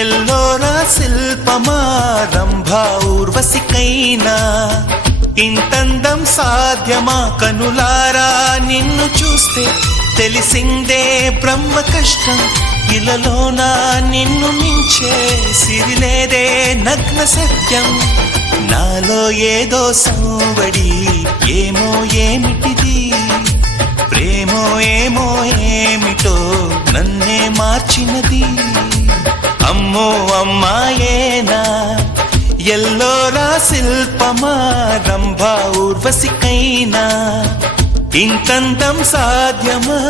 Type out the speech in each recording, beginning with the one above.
ఎల్లోరా శిల్పమా రంభా ఊర్వశికైనా ఇంతందం సాధ్యమా కనులారా నిన్ను చూస్తే తెలిసిందే బ్రహ్మ కష్టం ఇలలోనా నిన్ను మించే సిరిలేదే నగ్న సత్యం నాలో ఏదో సంవడి ఏమో ఏమిటిది ప్రేమో ఏమో ఏమిటో నన్నే మార్చినది అమ్మో అమ్మాయేనా ఎల్లోరా శిల్పమా రంభా ఊర్వశికైనా ఇంతంతం సాధ్యమా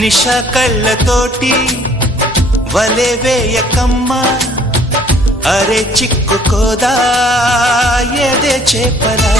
నిషా కళ్ళతోటి వలె వేయకమ్మా అరే చిక్కుకోదా ఎదే చేపలా